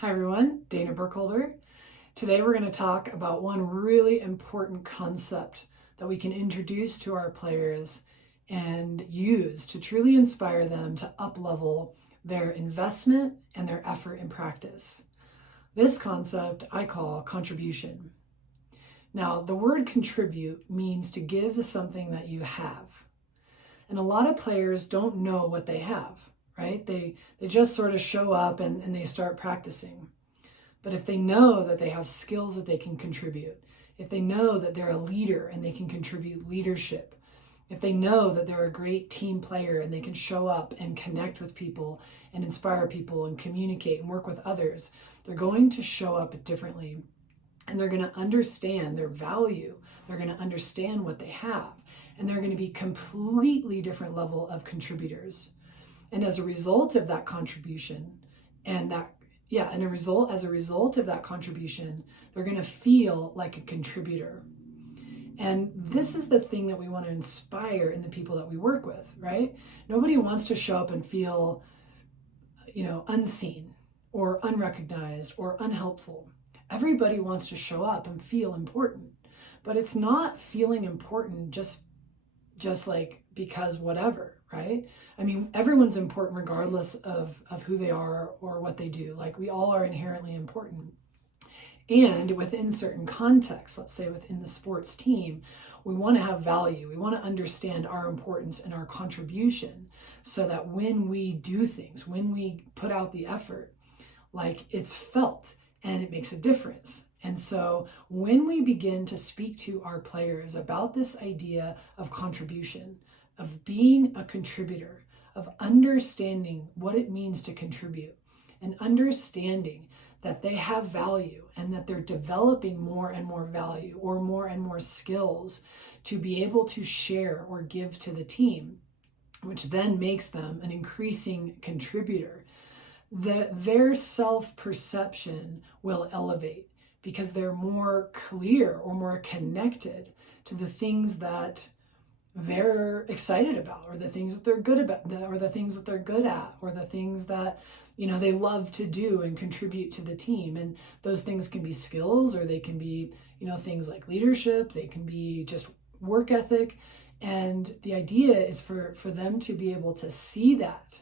Hi everyone, Dana Burkholder. Today we're going to talk about one really important concept that we can introduce to our players and use to truly inspire them to up-level their investment and their effort in practice. This concept I call contribution. Now, the word contribute means to give something that you have. And a lot of players don't know what they have, right? They just sort of show up and they start practicing. But if they know that they have skills that they can contribute, if they know that they're a leader and they can contribute leadership, if they know that they're a great team player and they can show up and connect with people and inspire people and communicate and work with others, they're going to show up differently and they're going to understand their value. They're going to understand what they have, and they're going to be completely different level of contributors. And as a result of that contribution and as a result of that contribution, they're going to feel like a contributor. And this is the thing that we want to inspire in the people that we work with, right? Nobody wants to show up and feel, unseen or unrecognized or unhelpful. Everybody wants to show up and feel important, but it's not feeling important just like because whatever, right? I mean, everyone's important regardless of who they are or what they do. Like, we all are inherently important. And within certain contexts, let's say within the sports team, we want to have value. We want to understand our importance and our contribution so that when we do things, when we put out the effort, like, it's felt and it makes a difference. And so when we begin to speak to our players about this idea of contribution, of being a contributor, of understanding what it means to contribute, and understanding that they have value and that they're developing more and more value or more and more skills to be able to share or give to the team, which then makes them an increasing contributor, their self-perception will elevate because they're more clear or more connected to the things that they're excited about, or the things that they're good about, or the things that they're good at, or the things that they love to do and contribute to the team. And those things can be skills, or they can be things like leadership, they can be just work ethic. And the idea is for them to be able to see that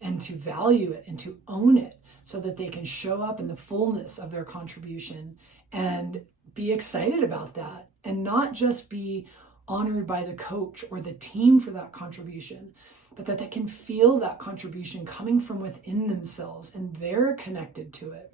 and to value it and to own it so that they can show up in the fullness of their contribution and be excited about that, and not just be honored by the coach or the team for that contribution, but that they can feel that contribution coming from within themselves and they're connected to it.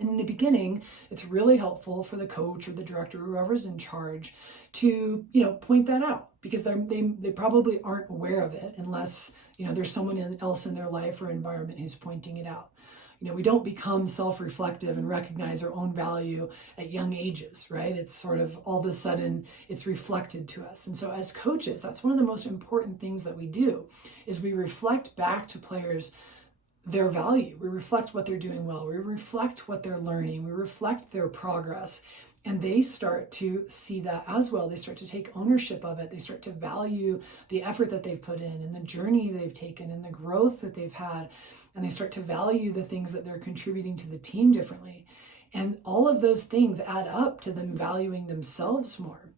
And in the beginning, it's really helpful for the coach or the director, whoever's in charge, to point that out, because they probably aren't aware of it unless there's someone else in their life or environment who's pointing it out. We don't become self-reflective and recognize our own value at young ages, right? It's sort of all of a sudden it's reflected to us. And so as coaches, that's one of the most important things that we do, is we reflect back to players their value. We reflect what they're doing well. We reflect what they're learning. We reflect their progress. And they start to see that as well. They start to take ownership of it. They start to value the effort that they've put in and the journey they've taken and the growth that they've had. And they start to value the things that they're contributing to the team differently. And all of those things add up to them valuing themselves more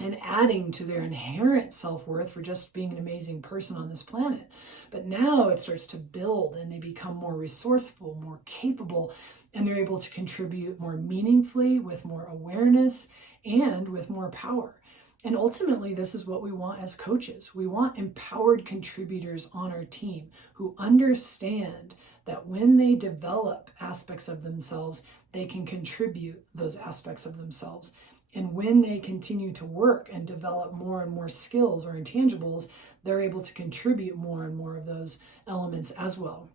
and adding to their inherent self-worth for just being an amazing person on this planet. But now it starts to build and they become more resourceful, more capable, and they're able to contribute more meaningfully, with more awareness, and with more power. And ultimately, this is what we want as coaches. We want empowered contributors on our team who understand that when they develop aspects of themselves, they can contribute those aspects of themselves. And when they continue to work and develop more and more skills or intangibles, they're able to contribute more and more of those elements as well.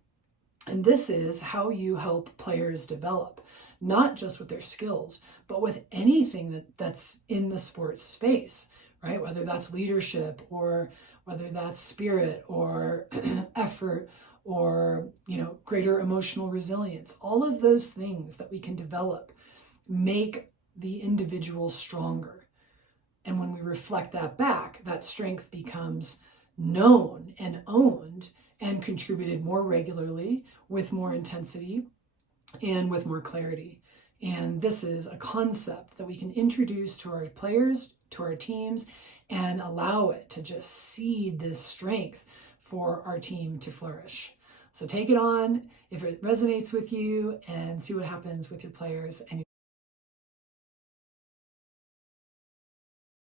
And this is how you help players develop, not just with their skills, but with anything that's in the sports space, right? Whether that's leadership, or whether that's spirit or effort, or greater emotional resilience. All of those things that we can develop make the individual stronger. And when we reflect that back, that strength becomes known and owned and contributed more regularly with more intensity and with more clarity. And this is a concept that we can introduce to our players, to our teams, and allow it to just seed this strength for our team to flourish. So take it on if it resonates with you and see what happens with your players and